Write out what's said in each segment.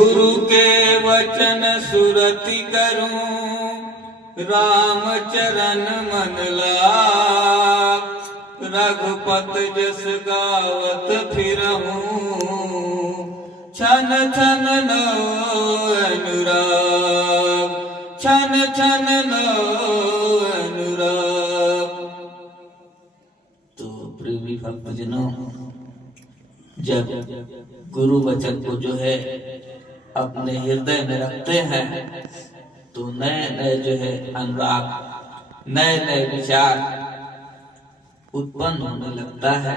गुरु के वचन सुरति करूं, राम चरण मन लाग। रघुपत जस गावत फिरहूं, छन छन नो अनुराग, छन छन नो अनुराग। तो प्रेमी भक्तजनों, जब गुरु वचन को जो है अपने हृदय में रखते हैं तो नए नए जो है अनुराग, नए नए विचार उत्पन्न होने लगता है।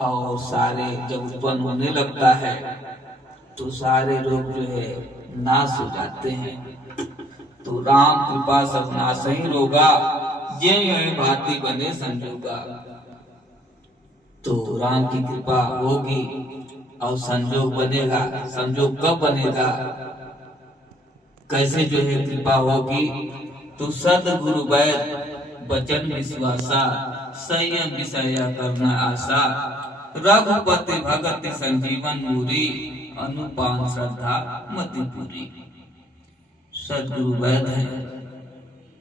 और सारे जब उत्पन्न होने लगता है तो सारे रोग जो है नाश हो जाते हैं। तो राम कृपा सब नाश ही रोगा, ये भांति बने संजोगा। तो राम की कृपा होगी और संजोग बनेगा। संजोग कब बनेगा, कैसे जो है कृपा होगी? तो सद्गुरु वैद वचन विश्वासा, संयम विषय करना आशा। रघुपति भगति संजीवन मूरी, अनुपान श्रद्धा मति पूरी। सद्गुरु वैद है,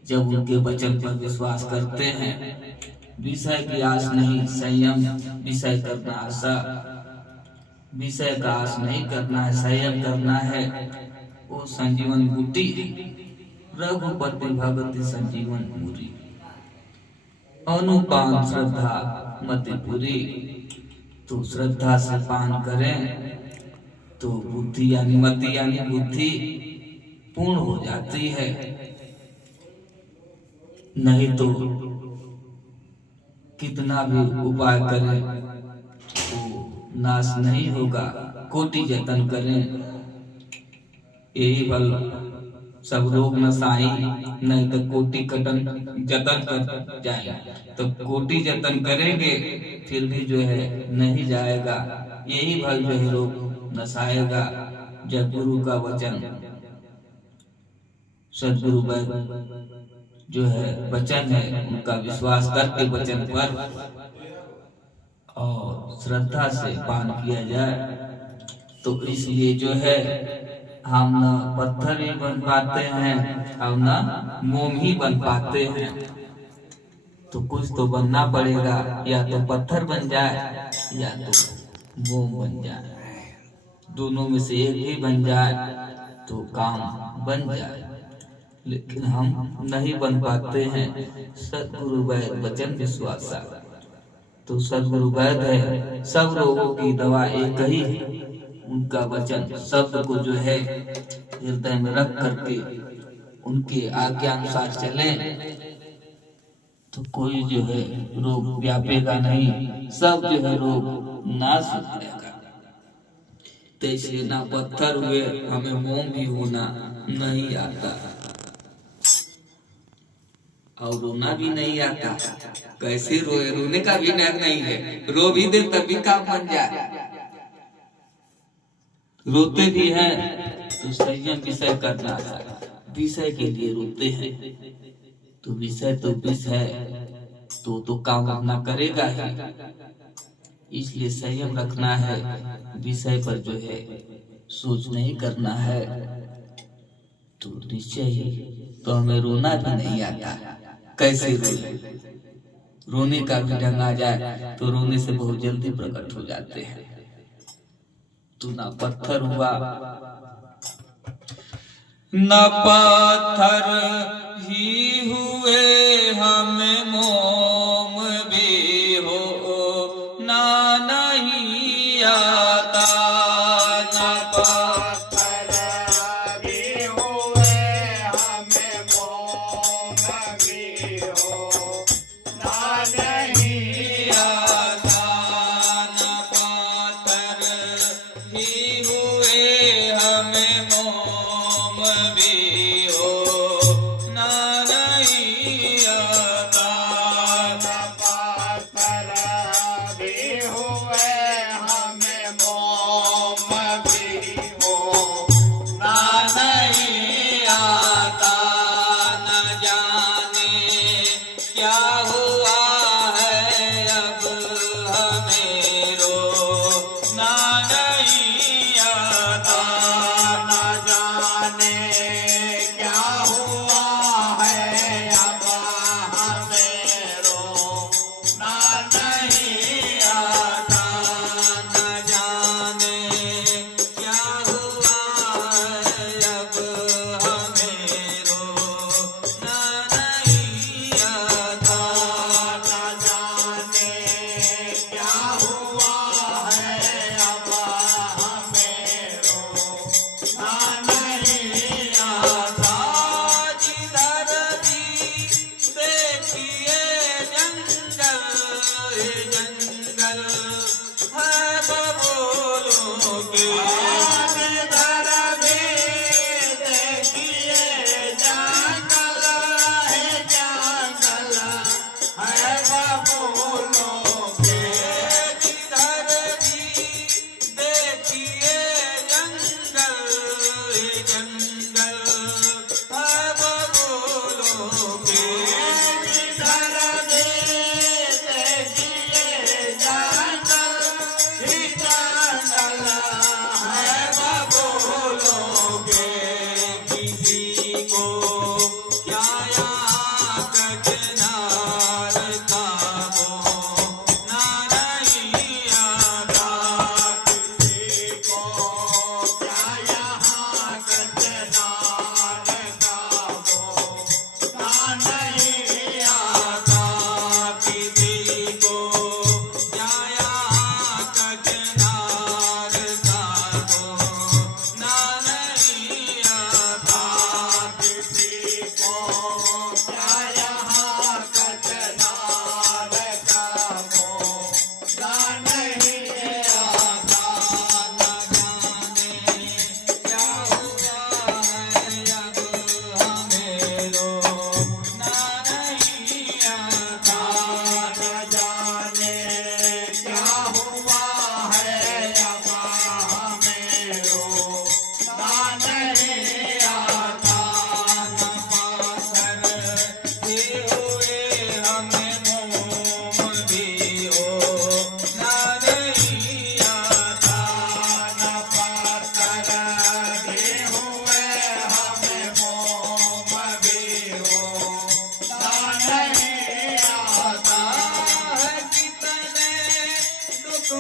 जब उनके वचन पर विश्वास करते हैं, विषय की आस नहीं, संयम विषय करना आशा। विषय का आस नहीं करना है, संयम करना है, वो संजीवन बूटी। रघुपति भगति संजीवन पूरी, अनुपान श्रद्धा मति पूरी। तो श्रद्धा से पान करें तो बुद्धि यानी मति यानी बुद्धि पूर्ण हो जाती है। नहीं तो कितना भी उपाय करें तो नाश नहीं होगा। कोटि जतन करें, यही बल सब रोग नसाई। नहीं तो कोटि कटन जतन कर जाए, तो कोटि जतन करेंगे फिर भी जो है नहीं जाएगा। यही बल जो है रोग नसाएगा। जब गुरु का वचन, सद्गुरु जो है वचन है, उनका विश्वास करके वचन पर और श्रद्धा से पान किया जाए, तो इसलिए जो है हम न पत्थर ही बन पाते हैं और न मोम ही बन पाते हैं। तो कुछ तो बनना पड़ेगा, या तो पत्थर बन जाए या तो मोम बन जाए। दोनों में से एक भी बन जाए तो काम बन जाए, लेकिन हम नहीं बन पाते हैं। सद्गुरु वैद वचन विश्वासा। तो सद्गुरु वैद है, सब रोगों की दवा एक ही है। उनका वचन शब्द को जो है हृदय में रख करके उनके आज्ञा अनुसार चले तो कोई जो है रोग व्यापेगा नहीं, सब जो है रोग नाश हो जाएगा। तो इसलिए ना पत्थर हुए, हमें मोम भी होना नहीं आता और रोना भी नहीं आता। कैसे रोए, रोने का भी नाम नहीं है। रो भी दे तभी काम बन जाए। रोते भी हैं तो संयम विषय करना है, विषय के लिए रोते हैं। तो विषय तो विष है, तो काम अपना करेगा ही। इसलिए संयम रखना है, विषय पर जो है सोच नहीं करना है। तो निश्चय ही तो हमें रोना भी नहीं आता। कैसे रोए, रोने का भी ढंग आ जाए तो रोने से बहुत जल्दी प्रकट हो जाते हैं। तो ना पत्थर हुआ, न पत्थर ही हुए, हमें मोम भी हो ना नहीं आता। न पत्थर भी हुए, हमें मोम भी हो ना नहीं आता। न पत्थर ही हुए, हमें मोम भी हो ना नहीं आता। न पत्थर भी हुए, हमें मोम भी हो ना नहीं आता। न जाने क्या हुआ है अब हमें रो ना नहीं आता।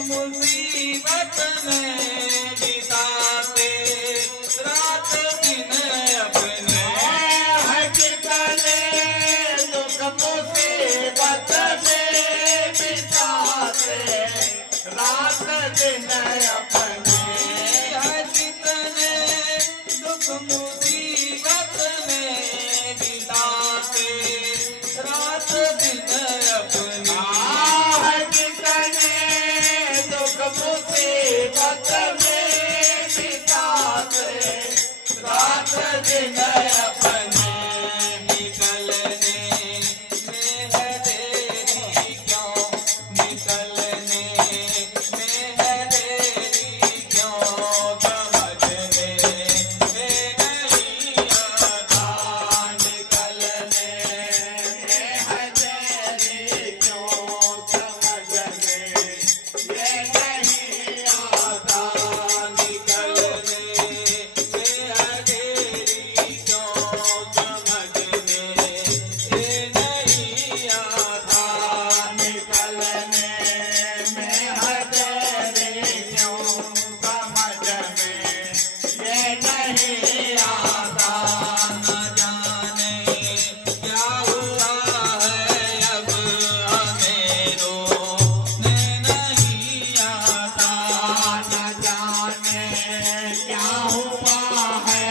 मुसीबत में बिताते रात दिन अपने है कितने दुख मुसीबत में बिताते रात दिन अपने है कितने दुख मुसीबत में बिताते रात दिन अपने है कितने दुख मुसीबत में बिताते रात दिन अपने निकलने में है देरी क्यों निकलने में है देरी क्यों समझने में नहीं आता निकलने में है तेरी क्यों समझने ये नहीं आता निकलने में है देरी क्यों समझने ये नहीं आता निकलने में है तेरी क्यों समझने ये नहीं आता न जाने क्या हुआ है अब हमें रोने नहीं आता न जाने क्या हुआ है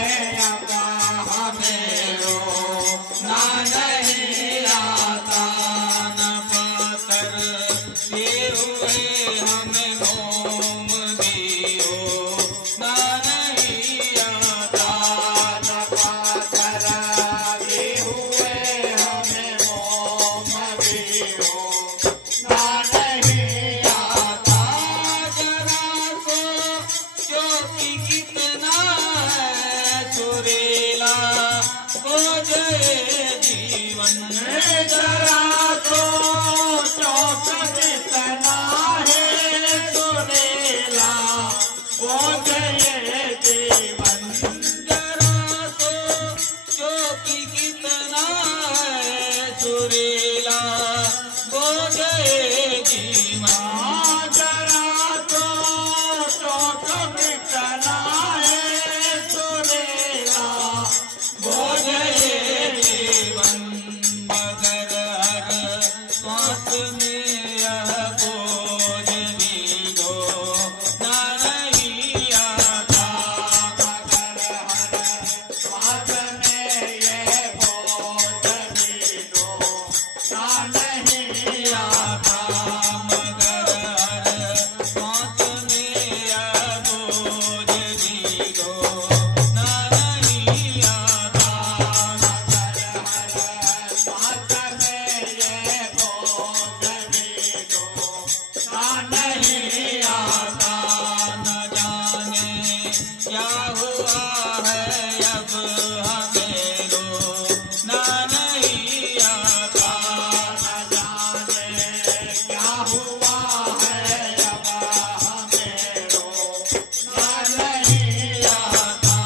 अब हमें रोना नहीं आता न पाकर ये हुए हमें मोम दियो ना नहीं आता न पाकर ये हुए हमें मोम भी हो ना नहीं आता जरा सो क्योंकि कितना है सुरीला वो जय जीवन जरा तो चौक कितना है सुनेला वो जय जीवन जरा सो क्योंकि कितना है सुरीला वो जय जीवन जरा तो चौक कितना है सुनेला वो जय जीवन मगर हर सांस में यह बोझ भी दो ना नहीं आता मगर हर स्वाद में ये बोझ भी दो ना नहीं आता मगर हर सांस में यह बोझ भी दो ना नहीं आता स्वाद में ये बोझ भी दो ना नहीं आता न जाने क्या हुआ है अब हमें रोना नहीं आता न जाने क्या हुआ है अब हमें रोना नहीं आता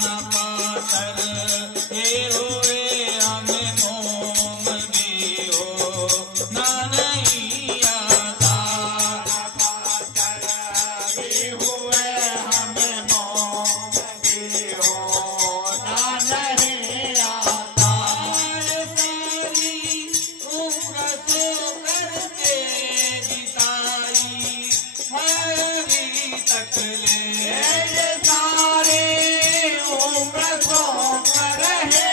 न पाकर ये हुए हमें मोम भी हो ना नहीं आता पाकर हुए हमें मोम भी हो ना नहीं आता सारी उम्र सो करके बिताई है अभी तक ले ये सारी उम्र सो कर है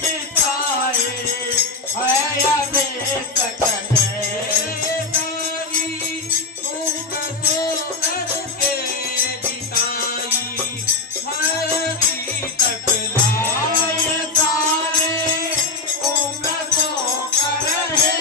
बिताए है अभी तक है सारी उम्र सो करके बिताई है अभी तक ले ये सारी उम्र सो कर है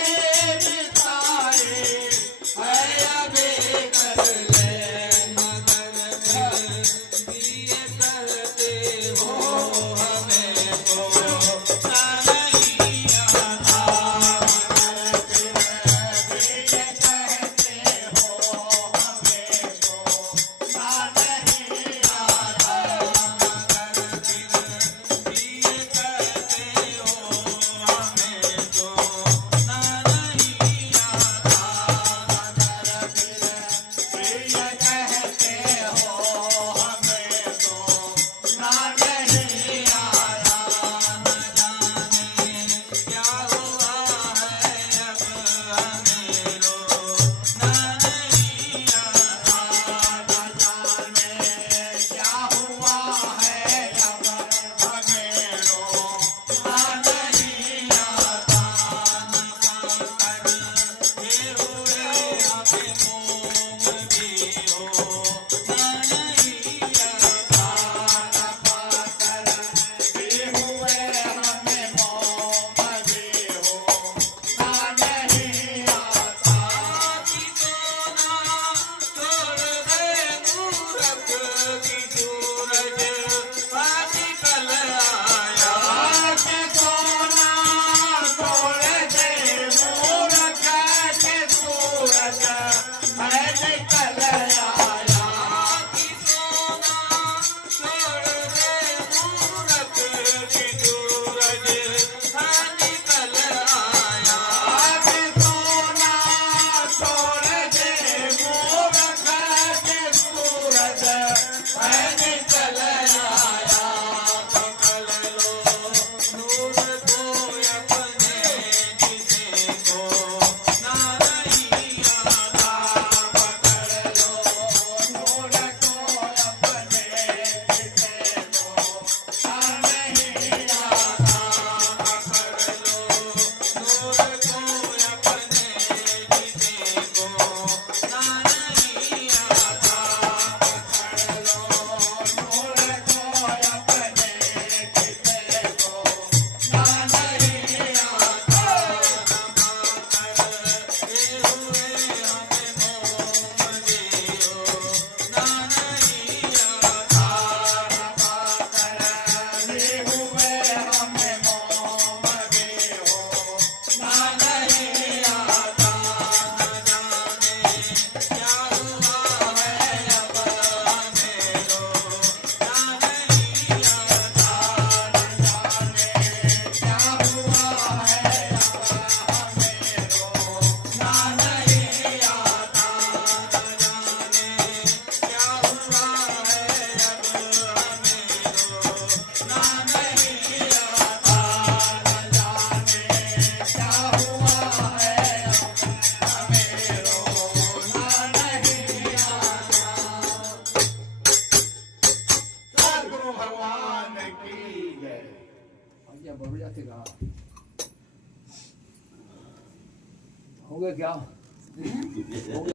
या बढ़िया से गा हो गया क्या? हो गया।